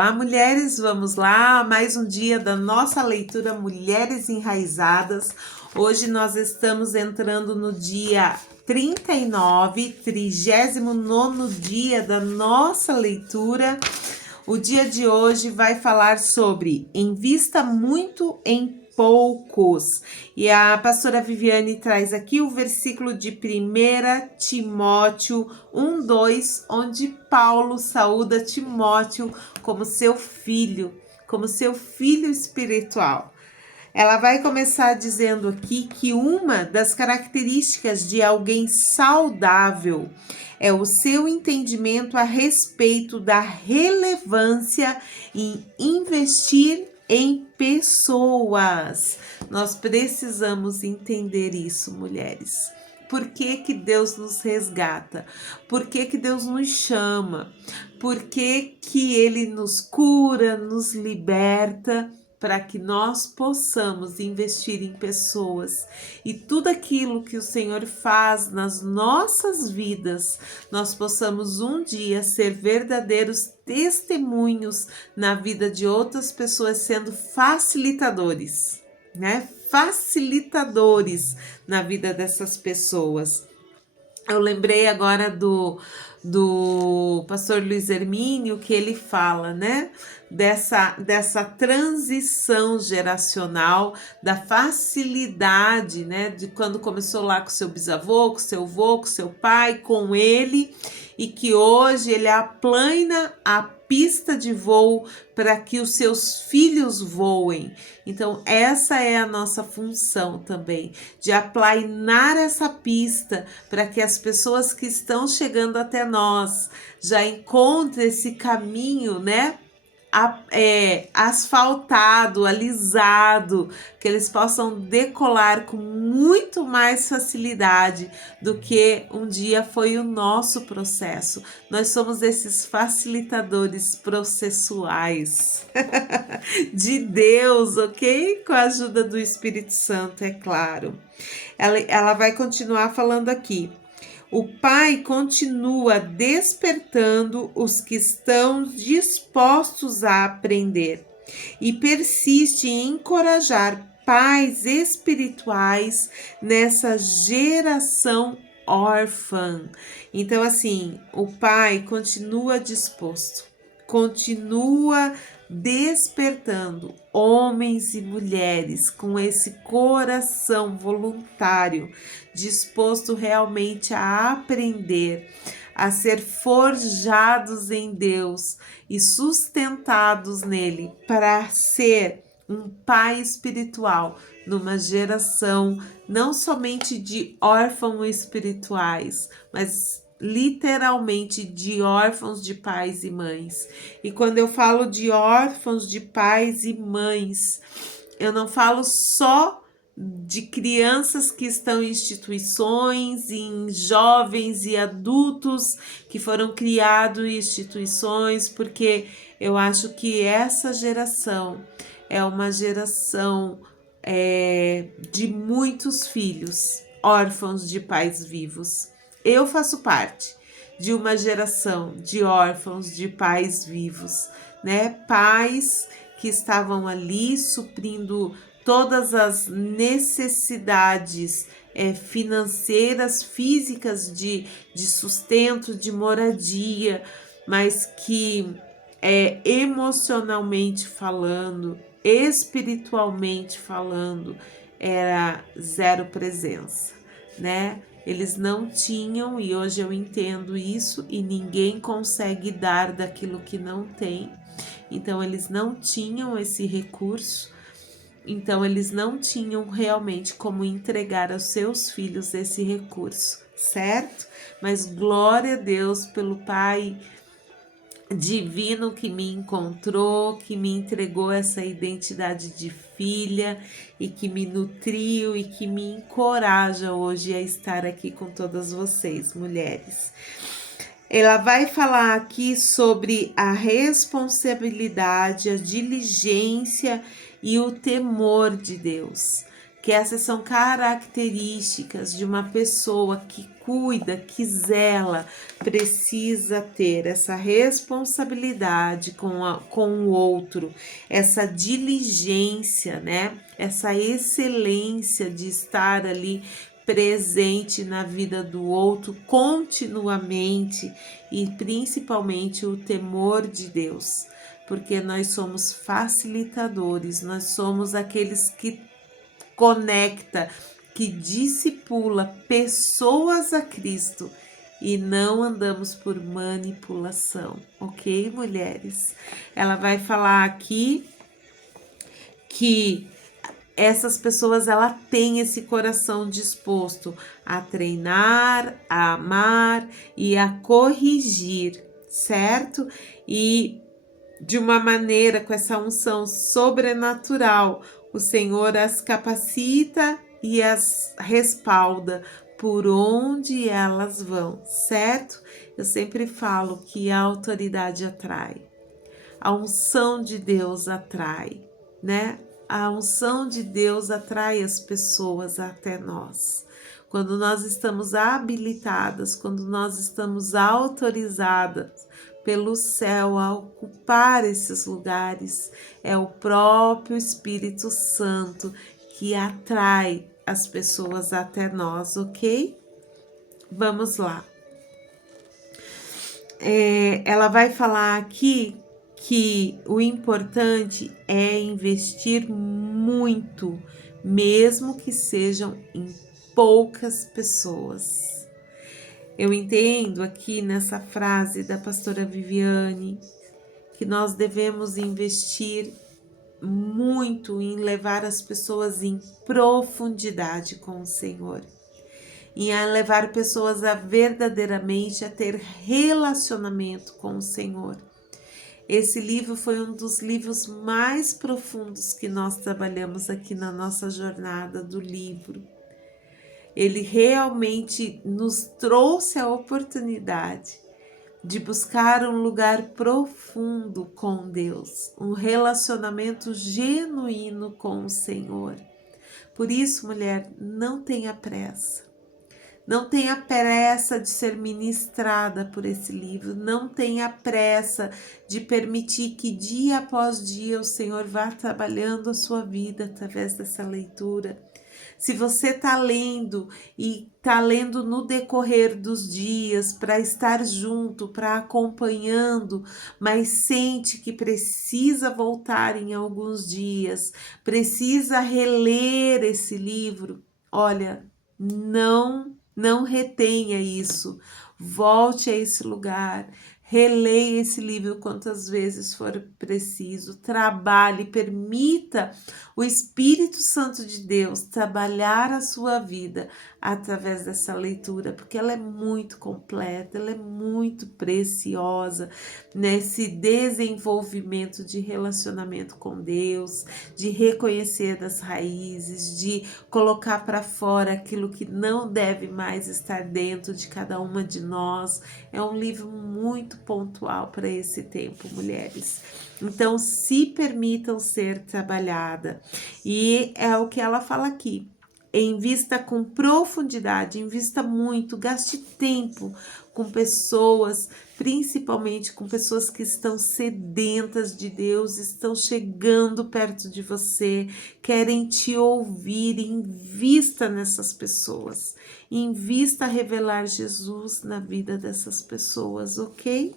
Olá, mulheres, vamos lá, mais um dia da nossa leitura Mulheres Enraizadas. Hoje nós estamos entrando no dia 39, 39º dia da nossa leitura. O dia de hoje vai falar sobre invista muito em poucos. E a pastora Viviane traz aqui o versículo de 1 Timóteo 1:2, onde Paulo saúda Timóteo como seu filho espiritual. Ela vai começar dizendo aqui que uma das características de alguém saudável é o seu entendimento a respeito da relevância em investir em pessoas. Nós precisamos entender isso, mulheres. Por que que Deus nos resgata? Por que que Deus nos chama? Por que que Ele nos cura, nos liberta? Para que nós possamos investir em pessoas e tudo aquilo que o Senhor faz nas nossas vidas, nós possamos um dia ser verdadeiros testemunhos na vida de outras pessoas, sendo facilitadores, né? Facilitadores na vida dessas pessoas. Eu lembrei agora do pastor Luiz Hermínio, que ele fala, né, dessa transição geracional, da facilidade, né, de quando começou lá com seu bisavô, com seu avô, com seu pai, com ele, e que hoje ele aplana a pista de voo para que os seus filhos voem. Então, essa é a nossa função também, de aplainar essa pista para que as pessoas que estão chegando até nós já encontrem esse caminho, né? Asfaltado, alisado, que eles possam decolar com muito mais facilidade do que um dia foi o nosso processo. Nós somos esses facilitadores processuais de Deus, ok? Com a ajuda do Espírito Santo, é claro. Ela vai continuar falando aqui. O Pai continua despertando os que estão dispostos a aprender e persiste em encorajar pais espirituais nessa geração órfã. Então, assim, o Pai continua disposto, continua despertando homens e mulheres com esse coração voluntário, disposto realmente a aprender, a ser forjados em Deus e sustentados nele para ser um pai espiritual numa geração não somente de órfãos espirituais, mas literalmente de órfãos de pais e mães. E quando eu falo de órfãos de pais e mães, eu não falo só de crianças que estão em instituições, em jovens e adultos que foram criados em instituições, porque eu acho que essa geração é uma geração de muitos filhos órfãos de pais vivos. Eu faço parte de uma geração de órfãos de pais vivos, né? Pais que estavam ali suprindo todas as necessidades financeiras, físicas, de sustento, de moradia, mas que emocionalmente falando, espiritualmente falando, era zero presença, né? Eles não tinham, e hoje eu entendo isso, e ninguém consegue dar daquilo que não tem. Então, eles não tinham esse recurso, então eles não tinham realmente como entregar aos seus filhos esse recurso, certo? Mas glória a Deus pelo Pai divino que me encontrou, que me entregou essa identidade de filha e que me nutriu e que me encoraja hoje a estar aqui com todas vocês, mulheres. Ela vai falar aqui sobre a responsabilidade, a diligência e o temor de Deus. que essas são características de uma pessoa que cuida, que zela, precisa ter essa responsabilidade com o outro, essa diligência, né? Essa excelência de estar ali presente na vida do outro continuamente e principalmente o temor de Deus, porque nós somos facilitadores, nós somos aqueles que conecta, que discipula pessoas a Cristo e não andamos por manipulação, ok, mulheres? Ela vai falar aqui que essas pessoas, ela tem esse coração disposto a treinar, a amar e a corrigir, certo? E de uma maneira, com essa unção sobrenatural, o Senhor as capacita e as respalda por onde elas vão, certo? Eu sempre falo que a autoridade atrai, a unção de Deus atrai, né? A unção de Deus atrai as pessoas até nós. Quando nós estamos habilitadas, quando nós estamos autorizadas pelo céu a ocupar esses lugares, é o próprio Espírito Santo que atrai as pessoas até nós, ok? Vamos lá. Ela vai falar aqui que o importante é investir muito, mesmo que sejam em poucas pessoas. Eu entendo aqui nessa frase da pastora Viviane que nós devemos investir muito em levar as pessoas em profundidade com o Senhor, em levar pessoas a verdadeiramente a ter relacionamento com o Senhor. Esse livro foi um dos livros mais profundos que nós trabalhamos aqui na nossa jornada do livro. Ele realmente nos trouxe a oportunidade de buscar um lugar profundo com Deus, um relacionamento genuíno com o Senhor. Por isso, mulher, não tenha pressa. Não tenha pressa de ser ministrada por esse livro, não tenha pressa de permitir que dia após dia o Senhor vá trabalhando a sua vida através dessa leitura. Se você está lendo e está lendo no decorrer dos dias para estar junto, para acompanhando, mas sente que precisa voltar em alguns dias, precisa reler esse livro, olha, não retenha isso. Volte a esse lugar, releia esse livro quantas vezes for preciso, trabalhe, permita o Espírito Santo de Deus trabalhar a sua vida através dessa leitura, porque ela é muito completa, ela é muito preciosa nesse desenvolvimento de relacionamento com Deus, de reconhecer das raízes, de colocar para fora aquilo que não deve mais estar dentro de cada uma de nós. É um livro muito pontual para esse tempo, mulheres. Então, se permitam ser trabalhada. E é o que ela fala aqui. Invista com profundidade, invista muito, gaste tempo com pessoas, principalmente com pessoas que estão sedentas de Deus, estão chegando perto de você, querem te ouvir. Invista nessas pessoas, invista a revelar Jesus na vida dessas pessoas, ok?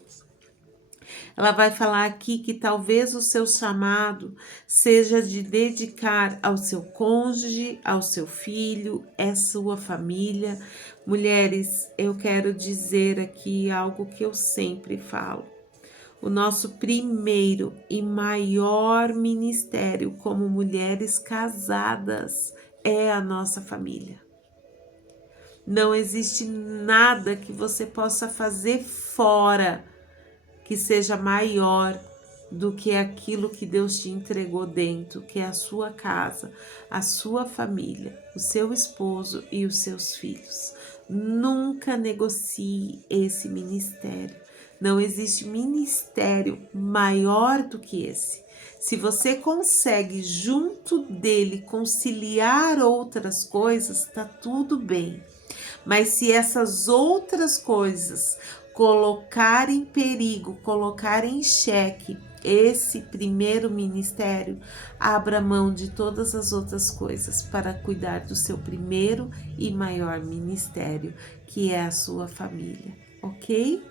Ela vai falar aqui que talvez o seu chamado seja de dedicar ao seu cônjuge, ao seu filho, à sua família. Mulheres, eu quero dizer aqui algo que eu sempre falo. O nosso primeiro e maior ministério como mulheres casadas é a nossa família. Não existe nada que você possa fazer fora que seja maior do que aquilo que Deus te entregou dentro, que é a sua casa, a sua família, o seu esposo e os seus filhos. Nunca negocie esse ministério. Não existe ministério maior do que esse. Se você consegue, junto dele, conciliar outras coisas, tá tudo bem. Mas se essas outras coisas colocar em perigo, colocar em xeque esse primeiro ministério, abra mão de todas as outras coisas para cuidar do seu primeiro e maior ministério, que é a sua família, ok?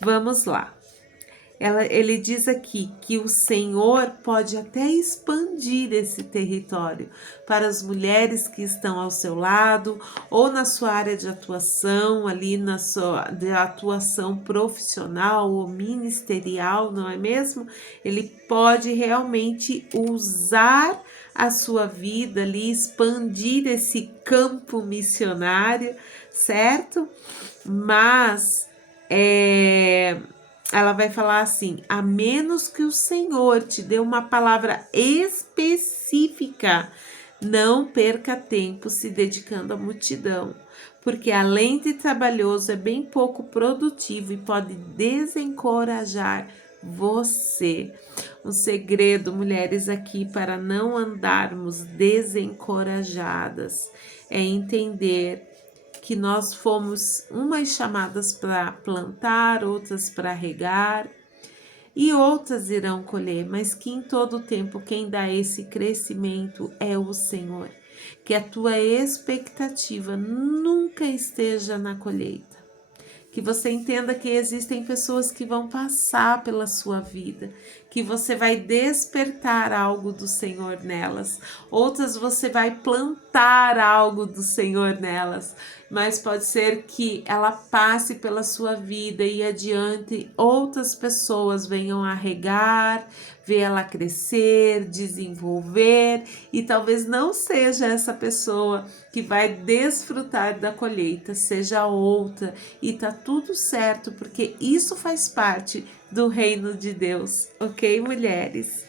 Vamos lá. Ele diz aqui que o Senhor pode até expandir esse território para as mulheres que estão ao seu lado ou na sua área de atuação, ali na sua de atuação profissional ou ministerial, não é mesmo? Ele pode realmente usar a sua vida ali, expandir esse campo missionário, certo? Mas ela vai falar assim: a menos que o Senhor te dê uma palavra específica, não perca tempo se dedicando à multidão, porque além de trabalhoso, é bem pouco produtivo e pode desencorajar você. Um segredo, mulheres, aqui para não andarmos desencorajadas é entender que nós fomos umas chamadas para plantar, outras para regar, e outras irão colher, mas que em todo tempo quem dá esse crescimento é o Senhor. Que a tua expectativa nunca esteja na colheita. Que você entenda que existem pessoas que vão passar pela sua vida, que você vai despertar algo do Senhor nelas, outras você vai plantar algo do Senhor nelas, mas pode ser que ela passe pela sua vida e adiante outras pessoas venham a regar, ver ela crescer, desenvolver, e talvez não seja essa pessoa que vai desfrutar da colheita, seja outra, e tá tudo certo, porque isso faz parte do reino de Deus, ok, mulheres?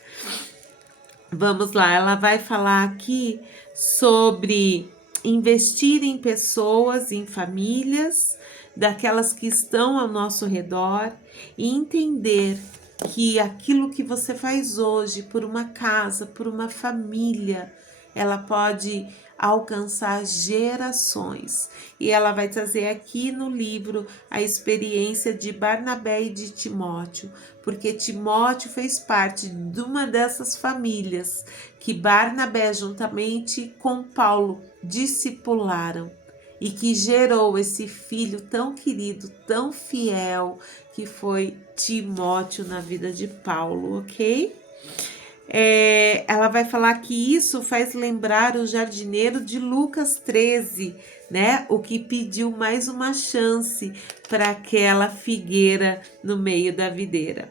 Vamos lá, ela vai falar aqui sobre investir em pessoas, em famílias, daquelas que estão ao nosso redor, e entender que aquilo que você faz hoje por uma casa, por uma família, ela pode alcançar gerações. E ela vai trazer aqui no livro a experiência de Barnabé e de Timóteo, porque Timóteo fez parte de uma dessas famílias que Barnabé, juntamente com Paulo, discipularam e que gerou esse filho tão querido, tão fiel, que foi Timóteo na vida de Paulo, ok? Ela vai falar que isso faz lembrar o jardineiro de Lucas 13, né? O que pediu mais uma chance para aquela figueira no meio da videira.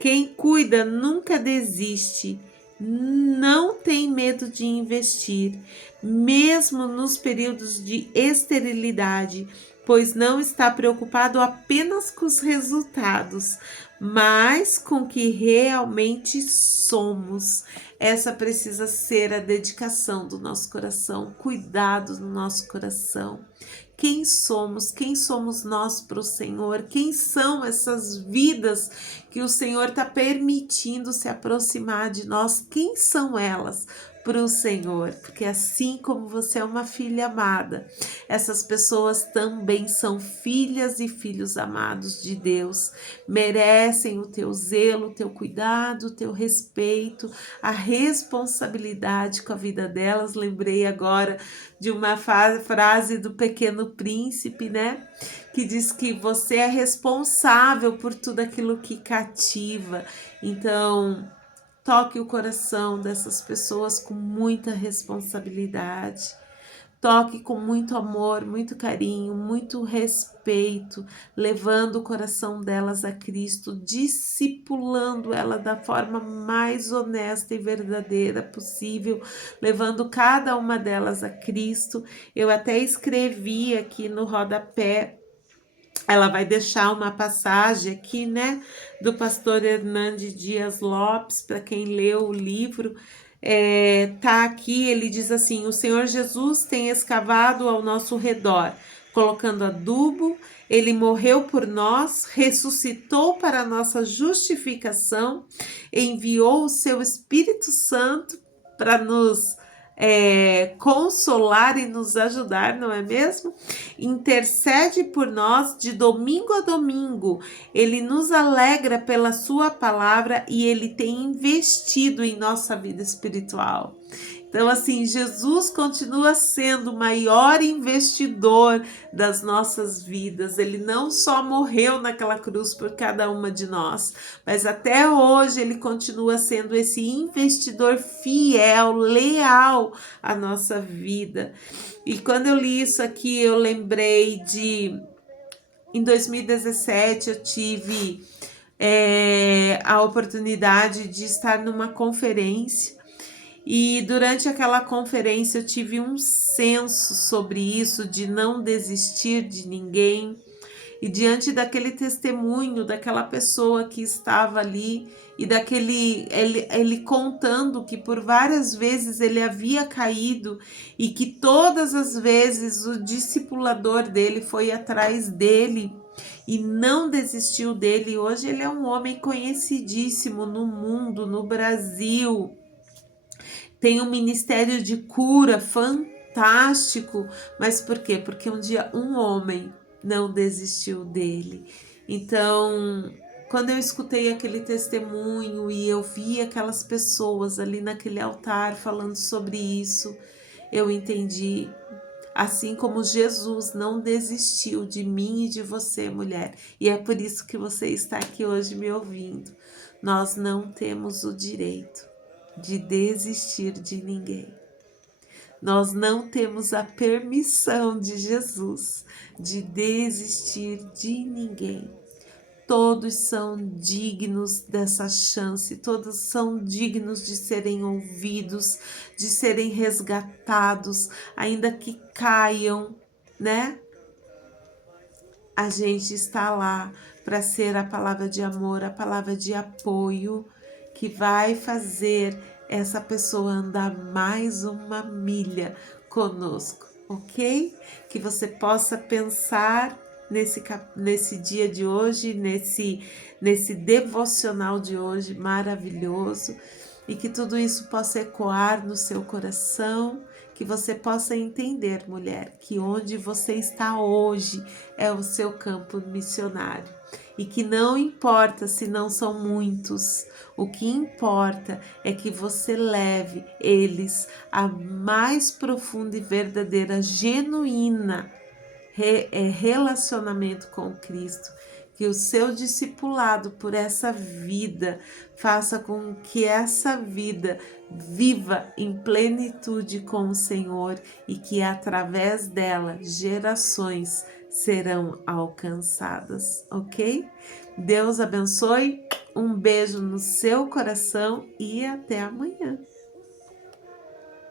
Quem cuida nunca desiste, não tem medo de investir, mesmo nos períodos de esterilidade, pois não está preocupado apenas com os resultados, mas com o que realmente somos. Essa precisa ser a dedicação do nosso coração, cuidado do nosso coração. Quem somos nós para o Senhor? Quem são essas vidas que o Senhor está permitindo se aproximar de nós? Quem são elas para o Senhor? Porque assim como você é uma filha amada, essas pessoas também são filhas e filhos amados de Deus, merecem o teu zelo, o teu cuidado, o teu respeito, a responsabilidade com a vida delas. Lembrei agora de uma frase do Pequeno Príncipe, né? Que diz que você é responsável por tudo aquilo que cativa. Então, toque o coração dessas pessoas com muita responsabilidade. Toque com muito amor, muito carinho, muito respeito, levando o coração delas a Cristo, discipulando ela da forma mais honesta e verdadeira possível, levando cada uma delas a Cristo. Eu até escrevi aqui no rodapé, ela vai deixar uma passagem aqui, né, do pastor Hernandes Dias Lopes, para quem leu o livro. Tá aqui, ele diz assim: o Senhor Jesus tem escavado ao nosso redor, colocando adubo, ele morreu por nós, ressuscitou para a nossa justificação, enviou o seu Espírito Santo para nos consolar e nos ajudar, não é mesmo? Intercede por nós de domingo a domingo, ele nos alegra pela sua palavra e ele tem investido em nossa vida espiritual. Então, assim, Jesus continua sendo o maior investidor das nossas vidas. Ele não só morreu naquela cruz por cada uma de nós, mas até hoje ele continua sendo esse investidor fiel, leal à nossa vida. E quando eu li isso aqui, eu lembrei de... Em 2017, eu tive a oportunidade de estar numa conferência. E durante aquela conferência eu tive um senso sobre isso, de não desistir de ninguém. E diante daquele testemunho daquela pessoa que estava ali e ele contando que por várias vezes ele havia caído e que todas as vezes o discipulador dele foi atrás dele e não desistiu dele. Hoje ele é um homem conhecidíssimo no mundo, no Brasil. Tem um ministério de cura fantástico, mas por quê? Porque um dia um homem não desistiu dele. Então, quando eu escutei aquele testemunho e eu vi aquelas pessoas ali naquele altar falando sobre isso, eu entendi. Assim como Jesus não desistiu de mim e de você, mulher, e é por isso que você está aqui hoje me ouvindo. Nós não temos o direito de desistir de ninguém. Nós não temos a permissão de Jesus de desistir de ninguém. Todos são dignos dessa chance, todos são dignos de serem ouvidos, de serem resgatados, ainda que caiam, né? A gente está lá para ser a palavra de amor, a palavra de apoio, que vai fazer essa pessoa andar mais uma milha conosco, ok? Que você possa pensar nesse dia de hoje, nesse devocional de hoje maravilhoso, e que tudo isso possa ecoar no seu coração, que você possa entender, mulher, que onde você está hoje é o seu campo missionário. E que não importa se não são muitos, o que importa é que você leve eles a mais profunda e verdadeira, genuína relacionamento com Cristo. Que o seu discipulado por essa vida faça com que essa vida viva em plenitude com o Senhor e que através dela gerações serão alcançadas, ok? Deus abençoe, um beijo no seu coração e até amanhã.